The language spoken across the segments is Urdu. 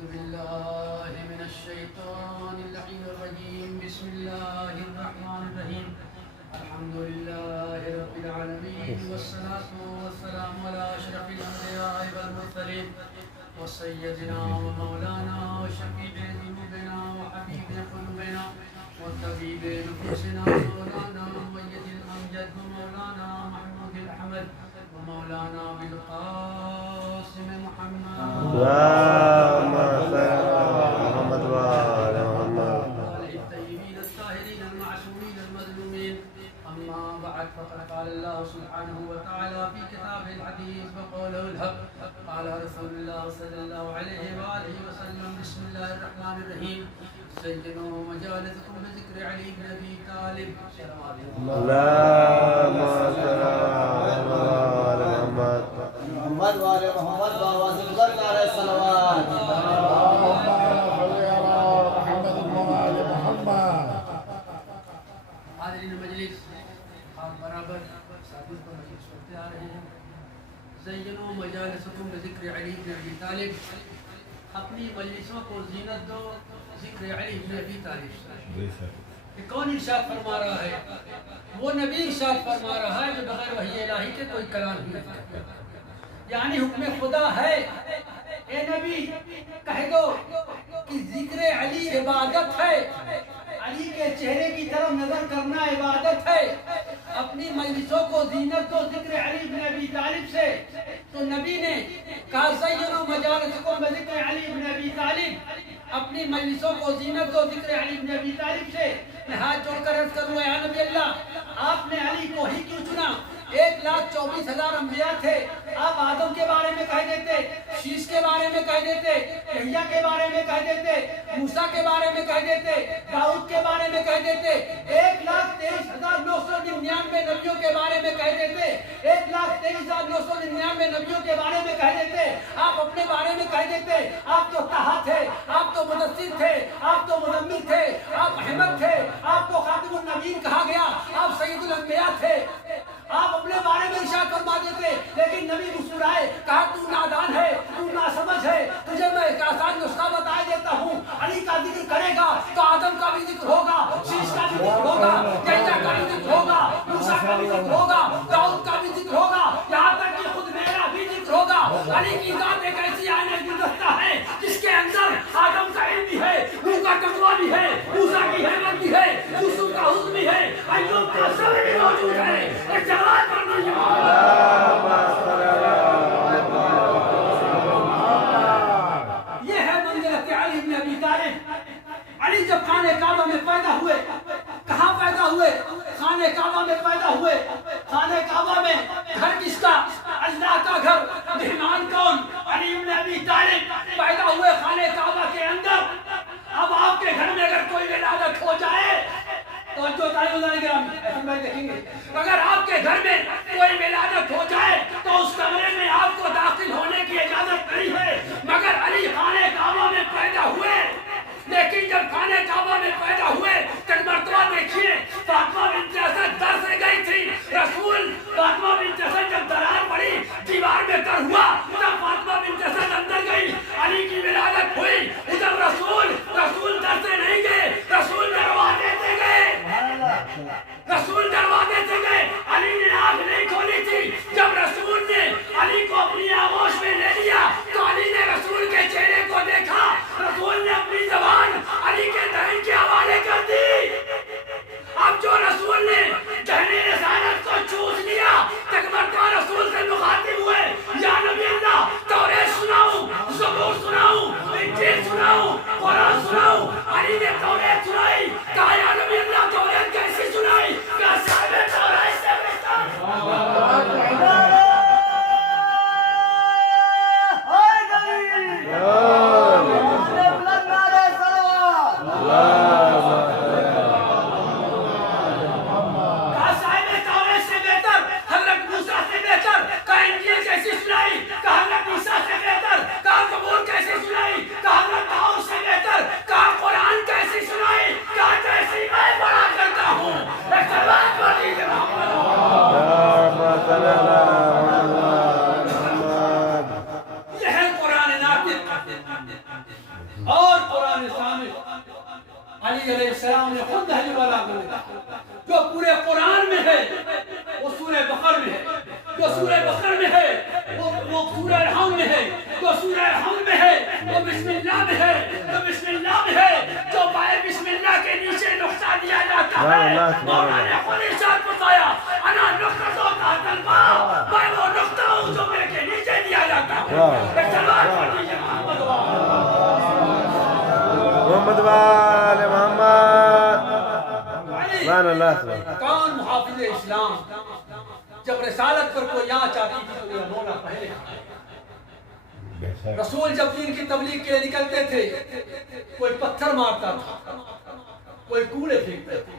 أعوذ بالله من الشيطان اللعين الرجيم بسم الله الرحمن الرحيم الحمد لله رب العالمين والصلاة والسلام على أشرف الأنبياء والمرسلين وسيدنا ومولانا وشفيع ذنوبنا وحبيب قلوبنا وطبيب نفوسنا مولانا مؤيد الأمجد ومولانا محمود الأحمد ومولانا بالقاسم محمد اللهم صل على محمد وعلى محمد الطيبين الطاهرين المعصومين المظلومين أما بعد فقد قال الله سبحانه وتعالى في كتابه العزيز وقوله الحق قال رسول الله صلى الله عليه وآله وسلم بسم الله الرحمن الرحيم زينوا مجالسكم بذكر علي بن أبي طالب اللهم صل على محمد محمد وآل محمد وآوازِ بلند نعرہ صلوات اللهم صل على محمد وآل محمد. حاضرین مجلس آپ برابر ساتھیوں کو مجلس سنتے آ رہے ہیں. زینوا مجالسکم بذکر علی بن ابی طالب، اپنی مجلسوں کو زینت دو ذکر علی بن ابی طالب سے. یہ کون ارشاد فرما رہا ہے؟ وہ نبی ارشاد فرما رہا ہے جو بغیر وحی الہی کے کوئی کلام ہی نہیں کرتا، یعنی حکم خدا ہے. اے نبی کہہ دو کہ ذکر علی عبادت ہے، علی کے چہرے کی طرف نظر کرنا عبادت ہے. اپنی مجلسوں کو زینت دو ذکر علی بن ابی طالب سے. تو نبی نے کہا زینوا مجالسکم بذکر علی بن ابی طالب، اپنی مجلسوں کو زینت دو ذکر علی بن ابی طالب سے. میں ہاتھ جوڑ کر عرض کروں یا نبی اللہ، آپ نے علی کو ہی کیوں چنا؟ 1,24,000 انبیاء تھے، آپ آدم کے بارے میں کہہ دیتے، شیش کے بارے میں کہہ دیتے، یحییٰ کے بارے میں کہہ دیتے، موسیٰ کے بارے میں کہہ دیتے، داؤد کے بارے میں کہہ دیتے، 1,23,999 نبیوں کے بارے میں کہہ دیتے، 1,23,999 نبیوں کے بارے میں کہہ دیتے. آپ اپنے بارے میں کہہ دیتے آپ تو طٰہٰ تھے، آپ تو مدثر تھے، آپ تو مزمل تھے، آپ احمد تھے، آپ کو خاتم النبیین کہا گیا، آپ سید الانبیاء تھے. آپ اپنے بارے میں ارشاد فرما دیتے، لیکن نبی مسکرائے، کہا تو نادان ہے، تو ناسمجھ ہے، تجھے میں ایک آسان نسخہ بتا دیتا ہوں. علی کا ذکر کرے گا تو آدم کا بھی ذکر ہوگا، شیش کا بھی ذکر علی علیہ السلام نے خود نہج البلاغہ میں جو پورے قرآن میں ہے وہ سورہ بقر میں ہے، جو سورہ بقر میں ہے وہ سورہ رحم میں ہے، جو سورہ رحم میں ہے وہ بسم اللہ میں ہے، جو بسم اللہ میں ہے جو بائے بسم اللہ کے نیچے نقطہ دیا جاتا ہے وہ میں نے خود ارشاد بتایا انا نقطہ تحت الماء، میں وہ نقطہ ہوں جو میرے کے نیچے دیا جاتا ہے۔ ایک سلوات پڑھ دیجیے محمد محمد وآل محمد سبحان اللہ سبحان اللہ۔ کون محافظ اسلام جب رسالت پر کوئی یہاں چاہتی تھی تو یہ مولا پہلے رسول جب دین کی تبلیغ کے لیے نکلتے تھے کوئی پتھر مارتا تھا، کوئی کوڑے پھینکتے تھے۔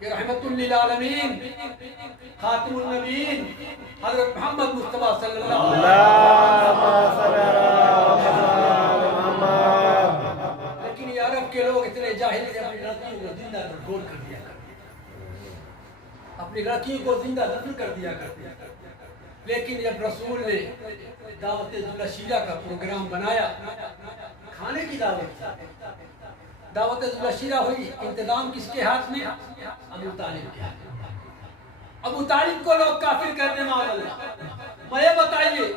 یہ رحمت للعالمین خاتم النبیین حضرت محمد مصطفیٰ صلی اللہ علیہ اللہم صلی علی محمد۔ وسلم، لیکن یہ عرب کے لوگ اتنے جاہل تھے اپنی غلطیوں کو زندہ دفن کر دیا کرتے، اپنی غلطیوں کو زندہ دفن کر دیا کرتے۔ لیکن جب رسول نے دعوت ذوالعشیرہ کا پروگرام بنایا، کھانے کی دعوت ذوالعشیرہ ہوئی، انتظام کس کے ہاتھ میں؟ ابو طالب کے ہاتھ میں۔ ابو طالب کو لوگ کافر کہتے ہیں معاذ اللہ۔ مجھے بتائیے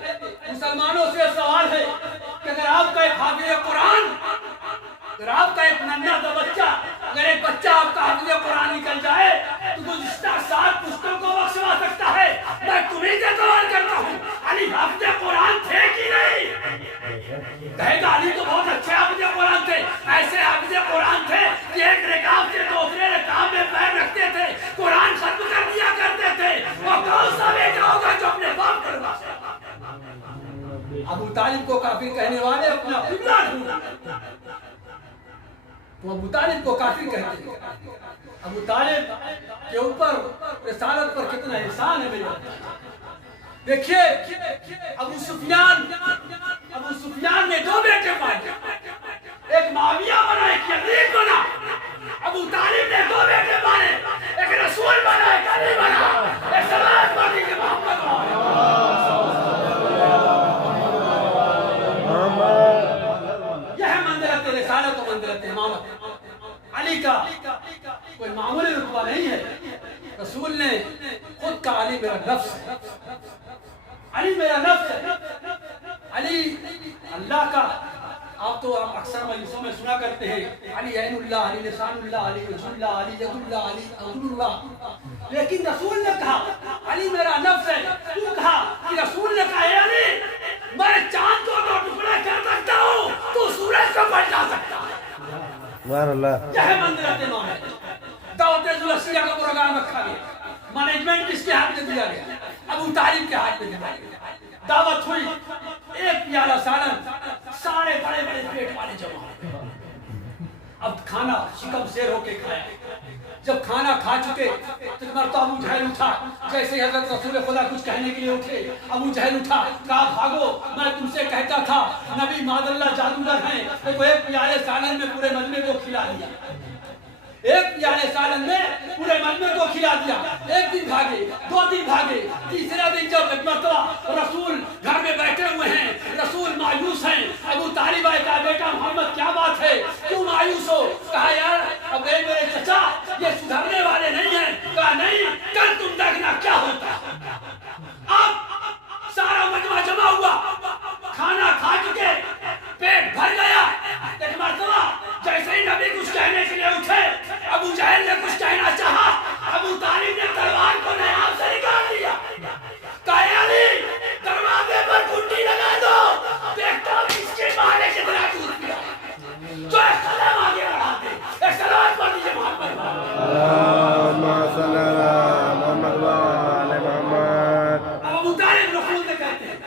مسلمانوں سے سوال ہے کہ اگر آپ کا ایک حافظ قرآن، اگر آپ کا ایک ننھا سا بچہ، اگر ایک بچہ آپ کا حافظ قرآن نکل جائے تو گزشتہ 7 پشتوں کو بخشوا سکتا ہے۔ میں تمہیں سے سوال کرتا ہوں علی حافظ قرآن تھے کہ نہیں؟ کہے گا علی تو بہت اچھے حافظ قرآن تھے، ایسے حافظ قرآن تھے کہ ایک رکعت سے دوسرے رکعت میں پیر رکھتے تھے، قرآن ختم کر دیا کرتے تھے۔ وہ کون سا بیٹا ہوگا جو اپنے باپ پر واسطہ؟ ابو طالب کو کافر کہنے والے اپنا قبلہ ڈھونڈا، تو ابو طالب کو کافر کہتے ہیں۔ ابو طالب کے اوپر رسالت پر کتنا احسان ہے میرے۔ دیکھیے ابو سفیان نے 2 بیٹے پائے، ایک معاویہ بنا ایک یزید بنا۔ ابو طالب نے 2 بیٹے پائے، ایک رسول بنا ایک علی بنا۔ ایک صلوات پڑھ دیجیے محمد۔ یہ ہے منزلت رسالت و منزلت امامت۔ علی کا کوئی معمولی رتبہ نہیں ہے، رسول نے خود کہا علی میرا نفس ہے، علی میرا نفس ہے، علی اللہ کا۔ آپ تو اکثر مجلسوں میں سنا کرتے ہیں علی عین اللہ، علی لسان اللہ، علی وجہ اللہ، علی ید اللہ، علی عضو اللہ، لیکن رسول نے کہا علی میرا نفس ہے۔ تو کہا کہ رسول نے کہا اے علی میں چاند کو 2 ٹکڑے کر سکتا ہوں، تو سورج کو پلٹا سکتا ہے۔ سبحان اللہ۔ یہ ہے منزلت امام ہے۔ دعوت ذوالعشیرہ کا پروگرام رکھا گیا، مینجمنٹ کس کے ہاتھ میں دیا گیا؟ ابو طالب کے ہاتھ میں دیا گیا۔ دعوت ہوئی، ایک پیالہ سالن، سارے بڑے بڑے پیٹ والے جمع ہوئے۔ اب کھانا شکم سیر ہو کے کھایا۔ جب کھانا کھا چکے تو مرتبہ ابو جہل اٹھا، جیسے حضرت رسول خدا کچھ کہنے کے لیے اٹھے، ابو جہل اٹھا، کہا بھاگو، میں تم سے کہتا تھا نبی معاذ اللہ جادوگر ہیں، تو ایک پیالے سالن میں پورے مجمع کو کھلا دیا، ایک پیالے سالن میں پورے مجمع کو کھلا دیا۔ ایک دن بھاگے، 2 دن بھاگے، تیسرا دن جب ایک مرتبہ رسول گھر میں بیٹھے ہوئے ہیں، رسول مایوس ہیں، ابو طالب آئے، کہا بیٹا محمد کیا بات ہے، کیوں مایوس ہو؟ کہا یار اب میرے چچا یہ سدھرنے والے نہیں ہیں۔ کہا نہیں، کل تم دیکھنا کیا ہوتا ہے۔ اب سارا مجمع جمع ہوا، کھانا کھا چکے، پیٹ بھر گیا۔ ایک مرتبہ جیسے ہی نبی کچھ کہنے کے لیے اٹھے، ابو جہل نے کچھ کہنا چاہا، ابو طالب نے تلوار کو نیام سے نکال لیا۔ کہا اے علی دروازے پر کنڈی لگا دو، دیکھتا ہوں اس کے ماں نے کتنا دودھ پیا۔ جو ایک قدم آگے بڑھا دے، ایک صلوات پڑھ دیجیے محمد۔ اللہم صلی علی محمد وآل محمد۔ اب ابو طالب رسول نے کہتے ہیں،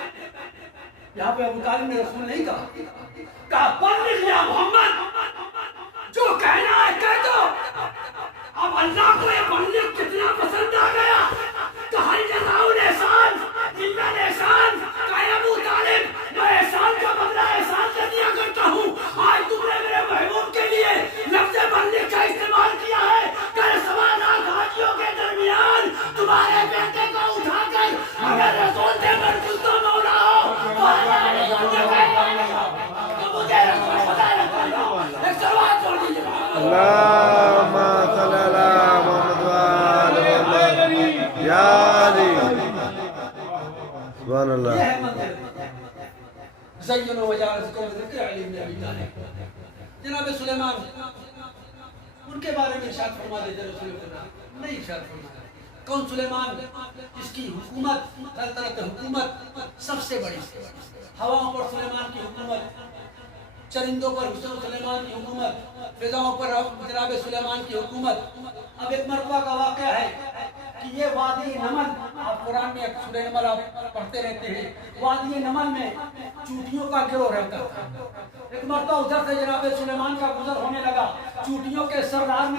یہاں پہ ابو طالب نے رسول نہیں کہا بلغ یا محمد، جو کہنا ہے کہہ دو۔ اب اللہ کو یہ بلغ کتنا پسند آ گیا تو ہر جزاء الاحسان الا الاحسان۔ کہا ابو طالب میں احسان کا بدلہ احسان سے دیا کرتا ہوں، آج تم نے میرے محبوب کے لیے لفظ بلغ کا استعمال کیا ہے، کل سوالات حاجیوں کے درمیان تمہارے بیٹے کو اٹھا کر اگر رسول سے مرکز تو مولا ہو تو مجھے رسول خدا رکھا۔ ایک سوال چھوڑ دیجیے۔ اللهم صل على محمد وآل محمد یا علی سبحان اللہ یہ ہے منظر زینوا وجالسکم ذکر علی بن ابی طالب جناب سلیمان ان کے بارے میں ارشاد فرما دیتے رسول اللہ نہیں ارشاد فرما کون سلیمان جس کی حکومت سلطنت حکومت سب سے بڑی ہواؤں پر سلیمان کی حکومت چرندوں پر سلیمان کی حکومت فضاؤں پر جناب سلیمان کی حکومت اب ایک مرتبہ کا واقعہ ہے کہ یہ وادی نمل آپ قرآن میں سورہ نمل آپ پڑھتے رہتے ہیں وادی نمل میں چوٹیوں کا گروہ رہتا تھا ایک مرتبہ ادھر سے جناب سلیمان کا گزر ہونے لگا چوٹیوں کے سردار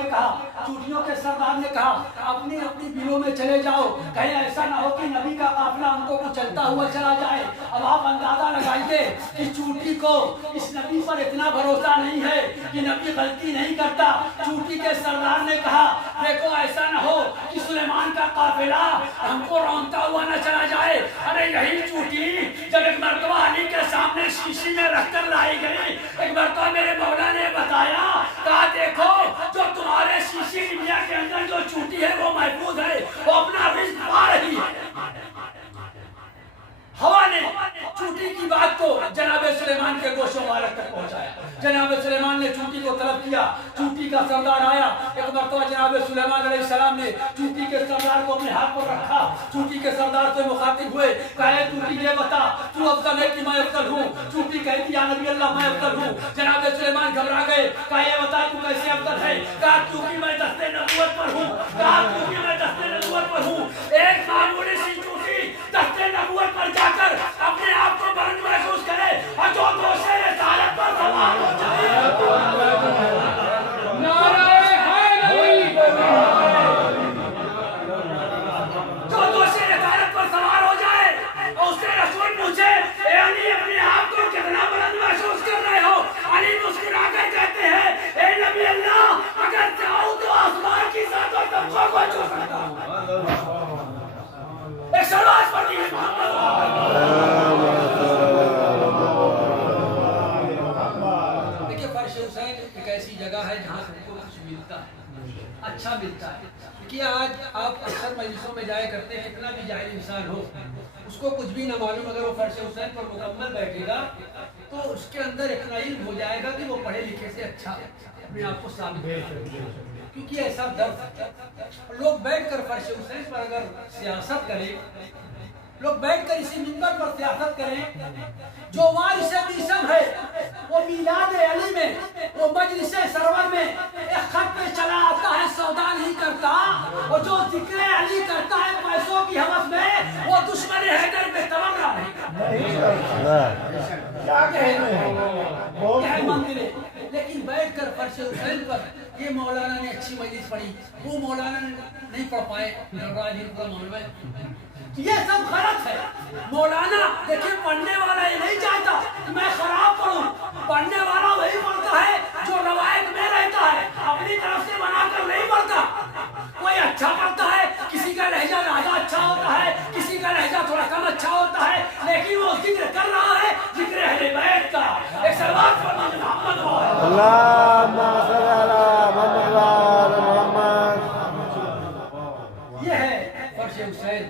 نے کہا اپنی اپنی بلوں میں چلے جاؤ کہیں ایسا نہ ہو کہ نبی کا قافلہ ہم کو کچھ چلتا ہوا چلا جائے اب آپ اندازہ لگائیے کہ چوٹی کو اس نبی پر اتنا بھروسہ نہیں ہے کہ نبی غلطی نہیں کرتا چوٹی کے سردار نے کہا دیکھو ایسا نہ ہو کہ سلیمان کا قافلہ ہم کو رونتا ہوا نہ چلا جائے ارے یہی چوٹی جب ایک مرتبہ علی کے سامنے شیشی میں رکھ کر لائی گئی ایک مرتبہ میرے مولا نے بتایا کہا دیکھو جو تمہارے شیشی انڈیا کے اندر جو چوٹی ہے وہ محفوظ ہے وہ اپنا رزق پا رہی ہے ہوا نے چوٹی کی بات کو جناب سلیمان کے گوش و مبارک تک پہنچایا جناب سلیمان نے چوٹی کو طلب کیا چوٹی کا سردار آیا ایک مرتبہ جناب سلیمان علیہ السلام نے چوٹی کے سردار کو اپنے ہاتھ پر رکھا چوٹی کے سردار سے مخاطب ہوئے کہا چوٹی یہ بتا تو افضل ہے کہ میں افضل ہوں چوٹی کہتی یا نبی اللہ میں افضل ہوں جناب سلیمان گھبرا گئے کہا یہ بتا تو کیسے افضل ہے کہا کیونکہ میں دستے نبوت پر ہوں ایک معمولی سی چوٹی دستے نبوت پر جا کر اپنے آپ کو بلند محسوس کرے اور جو دوسرے رسالت پر سوار ہو جائے جو دوسرے رسالت پر سوار ہو جائے اور اس سے رسول پوچھے اے علی اپنے آپ کو کتنا بلند محسوس کر رہے ہو علی مسکرا کر کہتے ہیں اے نبی اللہ اگر چاہوں تو آسمان کی ذات اور طبقوں کو چھو سکتا ہوں ایک سلوات پڑھتی ہے محمد دیکھیے فرش حسین ایک ایسی جگہ ہے جہاں سے کو کچھ ملتا ہے اچھا ملتا ہے کہ آج آپ اکثر مجلسوں میں جائے کرتے ہیں کتنا بھی جاہل انسان ہو اس کو کچھ بھی نہ معلوم اگر وہ فرش حسین پر مکمل بیٹھے گا تو اس کے اندر اتنا علم ہو جائے گا کہ وہ پڑھے لکھے سے اچھا اپنے آپ کو ثابت کرے کیونکہ ایسا درد لوگ بیٹھ کر فرش حسین پر اگر سیاست کریں لوگ بیٹھ کر اسی منبر پر سیاست کریں جو وارث بیسم ہے وہ میلاد علی میں وہ مجلس سرور میں ایک خط پہ چلا آتا ہے سودا نہیں کرتا اور جو ذکر علی کرتا ہے پیسوں کی حوث میں وہ دشمن حیدر پہ تمنا نہیں کرتا لیکن بیٹھ کر فرش حسین پر یہ مولانا نے اچھی مجلس پڑھی وہ مولانا نہیں پڑھ پائے یہ سب غلط ہے مولانا دیکھیں پڑھنے والا یہ نہیں چاہتا کہ میں خراب پڑھوں پڑھنے والا وہی پڑھتا ہے جو روایت میں رہتا ہے اپنی طرف سے بنا کر نہیں پڑھتا کوئی اچھا پڑھتا ہے کسی کا لہجہ زیادہ اچھا ہوتا ہے کسی کا لہجہ تھوڑا کم اچھا ہوتا ہے لیکن وہ ذکر کر رہا ہے ذکر اہل بیت کا ایک سلوات پڑھنا محمد اللہم صل علی محمد وآل محمد یہ ہے فرش حسین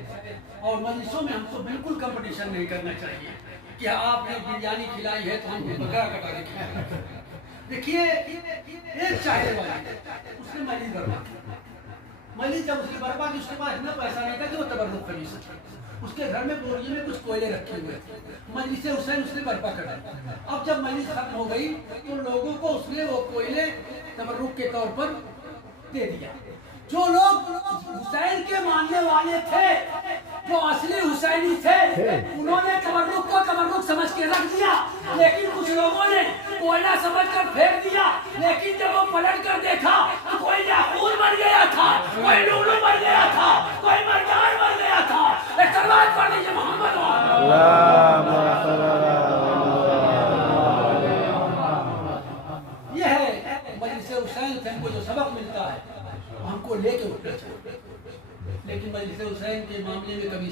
اور مجلسوں میں ہم کو بالکل کمپٹیشن نہیں کرنا چاہیے کہ آپ نے بریانی کھلائی ہے تو ہم بکرا کٹا کے کھلائیں دیکھیے ایک چاہے والا اس نے مجلس برپا کی مجلس جب اس نے برپا کی اس کے پاس اتنا پیسہ نہیں تھا کہ وہ تبرک خرید سکے اس کے گھر میں بوریے میں کچھ کوئلے رکھے ہوئے مجلس حسین اس نے برپا کرا اب جب مجلس ختم ہو گئی تو لوگوں کو اس نے وہ کوئلے تبرک کے طور پر دے دیا جو لوگ حسین کے ماننے والے تھے جو اصلی حسینی تھے انہوں نے تبرک کو تبرک سمجھ کے رکھ دیا لیکن کچھ لوگوں نے کوئلہ سمجھ کر پھینک دیا لیکن جب وہ پلٹ کر دیکھا تو کوئی یاقوت بن گیا تھا کوئی لولو بن گیا تھا کوئی مرجان بن گیا تھا ایک سلوات پڑھ لیجیے محمد یہ ہے مجلس حسین سے ہم کو جو سبق ملتا ہے ہم کو لے کے اٹھنا چاہیے لیکن مجلس حسین کے معاملے میں کبھی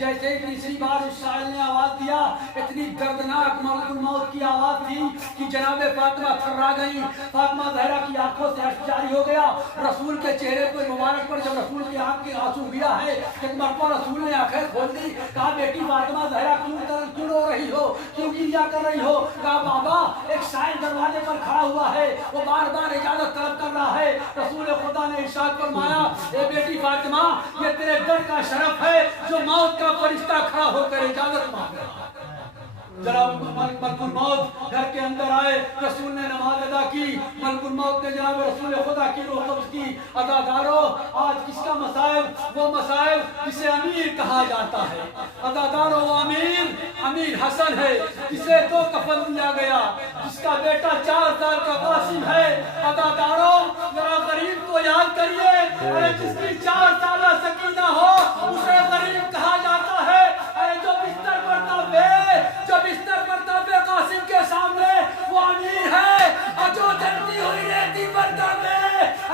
جیسے ہی تیسری بار اس شاعر نے آواز دیا اتنی دردناک ملک الموت کی آواز تھی کہ جناب فاطمہ تھرا گئی. فاطمہ زہرا کی آنکھوں سے اشک جاری ہو گیا. رسول کے چہرے پر مبارک پر جب رسول کی آنکھ کے آنسو گرا ہے ایک مرتبہ رسول نے آنکھیں کھول دی. کہا بیٹی فاطمہ زہرا کیوں رو رہی ہو, کیوں گریا کر رہی ہو؟ کہا بابا ایک شاعر دروازے پر کھڑا ہوا ہے, وہ بار بار اجازت طلب کر رہا ہے. رسول خدا نے ارشاد فرمایا اے بیٹی فاطمہ یہ تیرے در کا شرف ہے جو موت کا فرشتہ کھڑا ہو کر اجازت مانگ رہا ہے. جناب ملک الموت گھر کے اندر آئے, رسول نے نماز ادا کی. ملک الموت نے جناب رسول خدا کی روح قبض کی. عزادارو آج کس کا مصائب؟ وہ مصائب جسے امیر کہا جاتا ہے. عزادارو وہ امیر حسن ہے جسے 2 کفن دیا گیا, جس کا بیٹا 4 سال کا قاسم ہے. عزادارو ذرا غریب کو یاد کریے, ارے جس کی 4 سالہ سکینہ ہو اسے غریب کہا جاتا ہے. ارے جو بستر پر تڑپے قاسم کے سامنے وہ امیر ہے, اور جو جلتی ہوئی ریتی پر تڑپے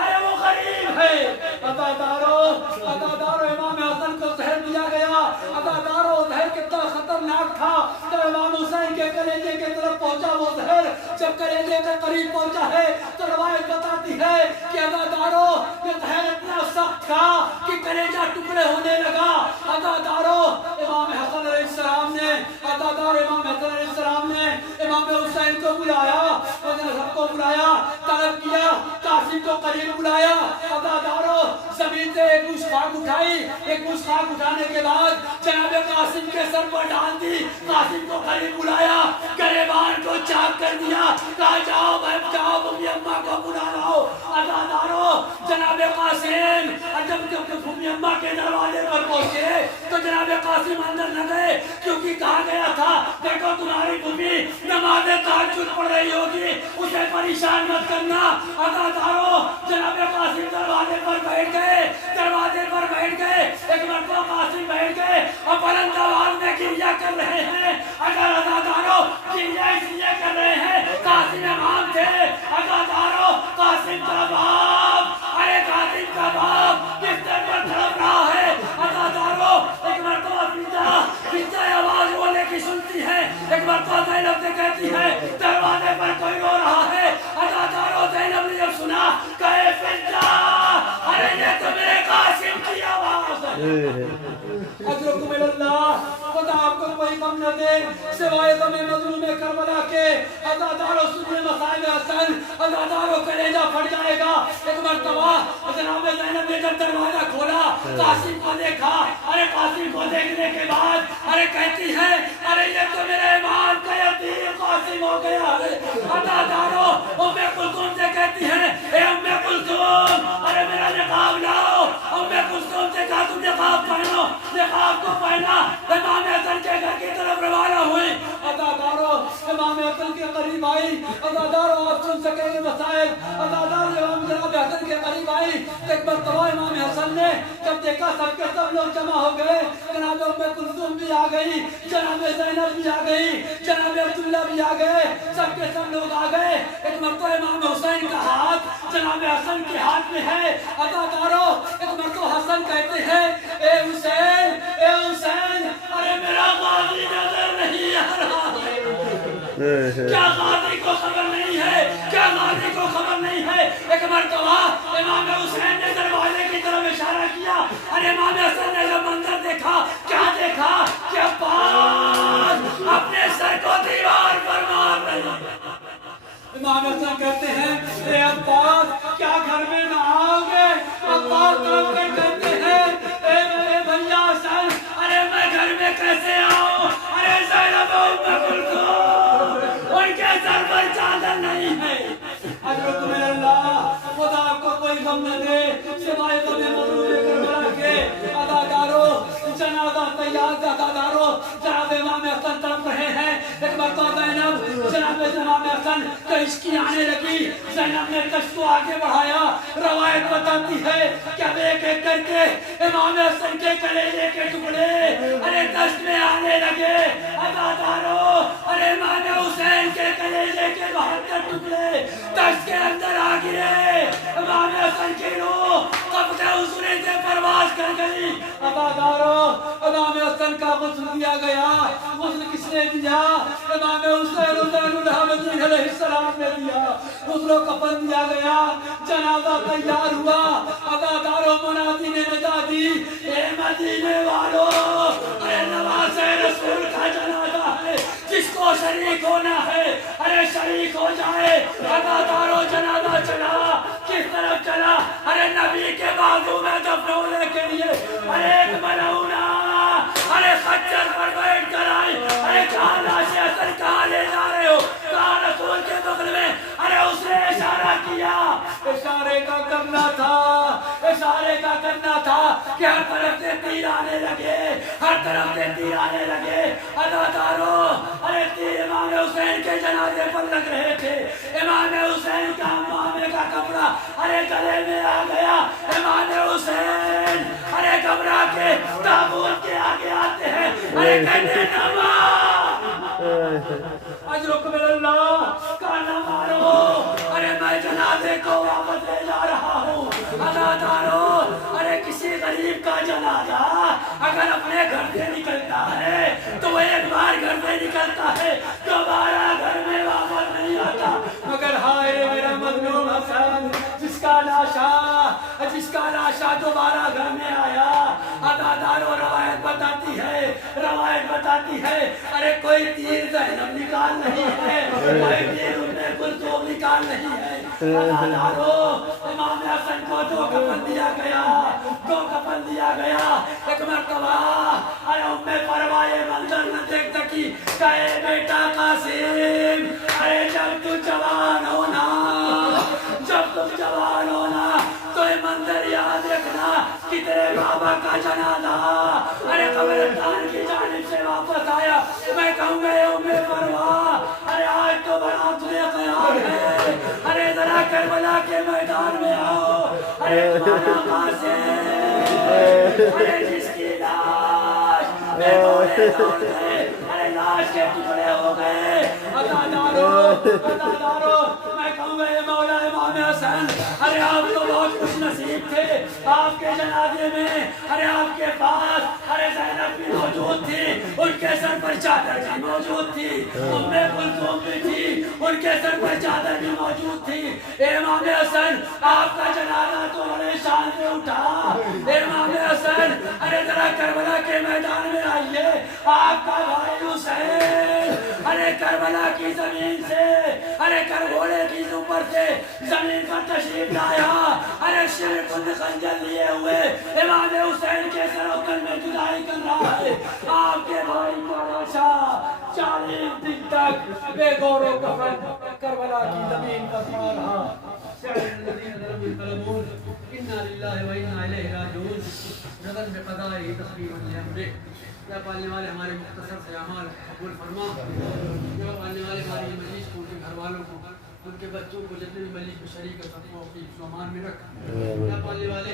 ارے وہ غریب ہے. عزادارو امام حسن کو زہر دیا گیا. عزادارو زہر کتنا خطرناک تھا. جب امام حسین کے کلیجے کے طرف پہنچا وہ زہر, جب کلیجے کے قریب پہنچا ہے تو روایت بتاتی ہے کہ عزادارو یہ زہر اتنا سخت تھا کہ کلیجہ ٹکڑے ہونے لگا. عزادارو امام حسن علیہ السلام نے امام حسین کو بلایا, سب کو بلایا, طلب کیا, قاسم کو قریب بلایا. عزادارو زمین سے ایک مٹھ خاک اٹھائی. ایک مٹھ خاک اٹھانے کے بعد جناب قاسم کے سر پر ڈال دی. قاسم کو قریب بلایا, گریبان کو چاک کر دیا. کہا جاؤ ممی اماں کو بلا لاؤ. عزادارو جناب قاسم جب ممی اماں کے دروازے پر پہنچے تو جناب قاسم اندر نہ گئے, کیونکہ کہا گیا تھا دیکھو تمہاری ممی نماز تہجد پڑھ رہی ہوگی, اسے پریشان مت کرنا. عزادارو جناب قاسم دروازے پر بیٹھ گئے. ایک مرتبہ قاسم بیٹھ گئے اور بلند آواز میں گریہ کر رہے ہیں. اگر عزادارو گریہ اس لیے کر رہے ہیں, قاسم امام تھے. عزادارو قاسم کا باپ بستر پر تڑپ رہا ہے. عزادارو ایک مرتبہ فضا آواز بولنے کی سنتی ہے. ایک مرتبہ زینب سے کہتی ہے دروازے پر کوئی رو رہا ہے. عزادارو زینب نے جب سنا کہے فضا ارے یہ تو میرے قاسم کی آواز ہے. اجرکم اللہ, خدا آپ کو کوئی غم نہ دے سوائے غم مظلوم کربلا کے. عزادارو سنیے مصائب حسن. عزادارو کلیجہ پھٹ جائے گا. ایک مرتبہ جناب زینب نے جب دروازہ کھولا قاسم کو دیکھا. ارے قاسم کو دیکھنے کے بعد ارے کہتی ہے ارے یہ تو میرے امام کا یتیم قاسم ہو گیا ہے. عزادارو ام کلثوم سے کہتی ہے اے ام کلثوم ارے میرا نقاب لاؤ. ام کلثوم سے کہا تم نقاب پہنو. نقاب کو پہنا. امام حسن کے گھر کی طرف روانہ ہوئی. عزادارو امام حسن کے قریب آئی. عزادارو آپ سن سکیں گے مسائل. عزادارو امام جناب حسن کے قریب آئی. ایک مرتبہ امام حسن نے جب دیکھا سب کے سب لوگ جمع ہو گئے, جناب ام کلثوم بھی آ گئی, جناب زینب بھی آ گئی, جناب عبداللہ بھی آ گئے, سب کے سب لوگ آ گئے. ایک مرتبہ امام حسین کا ہاتھ جناب حسن کے ہاتھ میں ہے. عزادارو ایک مرتبہ حسن کہتے ہیں اے حسین ارے میرا غازی نظر نہیں آ رہا ہے. کیا غازی کو خبر نہیں ہے؟ ایک مرتبہ امام حسین نے دروازے کی طرف اشارہ کیا. ارے امام حسن نے جب منظر دیکھا, کیا دیکھا کہ عباس اپنے سر کو دیوار پر مار رہے ہیں. امام حسن کہتے ہیں اے عباس کیا گھر میں نہ آؤ گے؟ عباس طرف کر کہتے ہیں اے میرے بھیا حسن ارے میں گھر میں کیسے آؤں؟ ارے زینب ام کلثوم ان کے سر پر چادر نہیں ہے. اجرکم اللہ, خدا آپ کو کوئی غم نہ دے سوائے غم مظلوم کربلا کے. عزادارو جنازہ تیار. عزادارو جناب امام حسن تڑپ رہے ہیں. ایک مرتبہ زینب جناب امام حسن کشتی آنے لگی. زینب نے کشتی کو آگے بڑھایا. روایت بتاتی ہے کہ اب ایک ایک کر کے امام حسن کے کلیجے کے ٹکڑے ارے دشت میں آنے لگے. عزادارو ارے امام حسین کے کلیجے کے 72 ٹکڑے دشت کے اندر آ گرے. امام حسن کی روح قبض حضور سے پرواز کر گئی. عزادارو امام حسن حسن کا غسل دیا گیا. غسل کس نے دیا؟ امام حسین زین العابدین علیہ السلام نے دیا. غسل و کفن دیا گیا. جنازہ تیار ہوا. ادادار و منادی نے ندا دی. اے مدینے والو، ارے نواز رسول کا جنازہ ہے، جس کو شریک ہونا ہے ارے شریک ہو جائے. ادادارو جنازہ چلا. کس طرف چلا؟ ارے نبی کے بازو میں دفن ہونے کے لیے. ارے ایک ملعونہ ارے خچر پر بیٹھ کر آئی. ارے کہاں لاش اثر کہاں لے جا رہے ہو؟ کہاں رسول کے بغل میں؟ ارے اس نے اشارہ کیا. اشارے کا کرنا تھا، اشارے کا کرنا تھا کہ ہر طرف سے تیر آنے لگے، ہر طرف سے تیر آنے لگے. ادادارو ارے تیر امام حسین کے جنازے پر لگ رہے تھے. امام حسین کا امامے کا کپڑا ارے گلے میں آ گیا. امام حسین ارے گھبرا کے تابوت کے آگے آتے ہیں. ارے کہتے اجرک من اللہ کانا مارو. ارے میں جنازے کو واپس لے جا رہا ہوں. ادادارو ارے کسی غریب کا جنازہ اگر اپنے گھر سے نکلتا ہے تو وہ ایک بار گھر سے نکلتا ہے، دوبارہ گھر میں واپس نہیں آتا. مگر ہائے میرا مظلوم حسن جس کا لاشا دوبارہ گھر میں آیا. ادادارو روایت بتاتی ہے ارے کوئی تیر زینب نکال نہیں ہے، کوئی تیر ام کلثوم نکال نہیں ہے. ادادارو امام حسن کو دو کفن دیا گیا. ایک مرتبہ ارے ام فروا یہ منظر نہ دیکھ سکی. کہے بیٹا قاسم ارے جب تو جوان ہونا تو یہ منظر یاد رکھنا کہ تیرے بابا کا جنازہ ارے قبرستان کی جانب سے واپس آیا. میں کہوں گا ام فروا ارے آج تو بڑا تجھے خیال ہے. ارے ذرا کربلا کے میدان میں آؤ. ارے تمہارا قاسم ارے جس کی لاش میں بولے دوڑ گئے، ارے لاش کے ٹکڑے ہو گئے. ادادارو میں کہوں گا اے مولا امام حسن ارے آپ تو بہت خوش نصیب تھے. آپ کے جنازے میں ارے آپ کے پاس ارے زینب بھی موجود تھی، ان کے سر پر چادر بھی موجود تھی. ام کلثوم بھی تھی، ان کے سر پر چادر بھی موجود تھی. اے امام حسن آپ کا جنازہ تو بڑے شان سے اٹھا. اے امام حسن ارے ذرا کربلا کے میدان میں آئیے. آپ کا بھائی حسین ارے کربلا کی زمین سے ارے کربوڑے کی اوپر سے زمین پر تشریف لایا. ارے شیر خود خنجر لیے ہوئے امام حسین کے سر و کل میں جدائی کر رہا ہے. آپ کے بھائی کا لاشا 40 دن تک بے غور و کفن کربلا کی زمین پر پڑا رہا. انا للہ و انا الیہ راجعون. رضا بقضاء تسلیم لامرہ. یا پالنے والے ہمارے مختصر سے اعمال قبول فرما. یا پالنے والے ہماری مجلس کو، ان کے گھر والوں کو، ان کے بچوں کو، جتنے بھی مجلس میں شریک ہیں سب کو اپنی امان میں رکھ. یا پالنے والے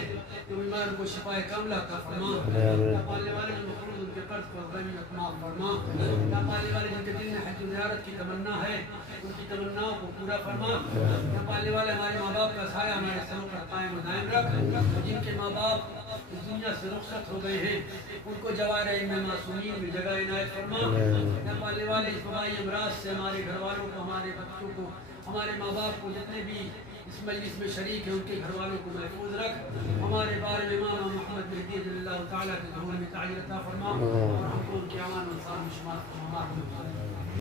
جو بیمار ان کو شفاء کاملہ عطا فرما. یا پالنے والے جو مقروض ان کے قرض کو غمی اتمام فرما. یا پالنے والے جن کے دل میں حج و زیارت کی تمنا ہے ان کی تمناؤں کو پورا فرما. یا پالنے والے ہمارے ماں باپ کا سایہ ہمارے سروں پر قائم و دائم رکھ. جن کے ماں باپ اس دنیا سے رخصت ہو گئے ہیں ان کو جوارح میں معصومین میں جگہ عنایت فرما. یا پالنے والے اس وبائی امراض سے ہمارے گھر والوں کو، ہمارے بچوں کو، ہمارے ماں باپ کو، جتنے بھی اس مجلس میں شریک ہیں ان کے گھر والوں کو محفوظ رکھ. ہمارے بارے میں امام محمد مہدی رضی اللہ تعالیٰ کے ظہور میں تعجیل عطا فرما اور ہم کو ان کے امان و انصار میں شمار فرما.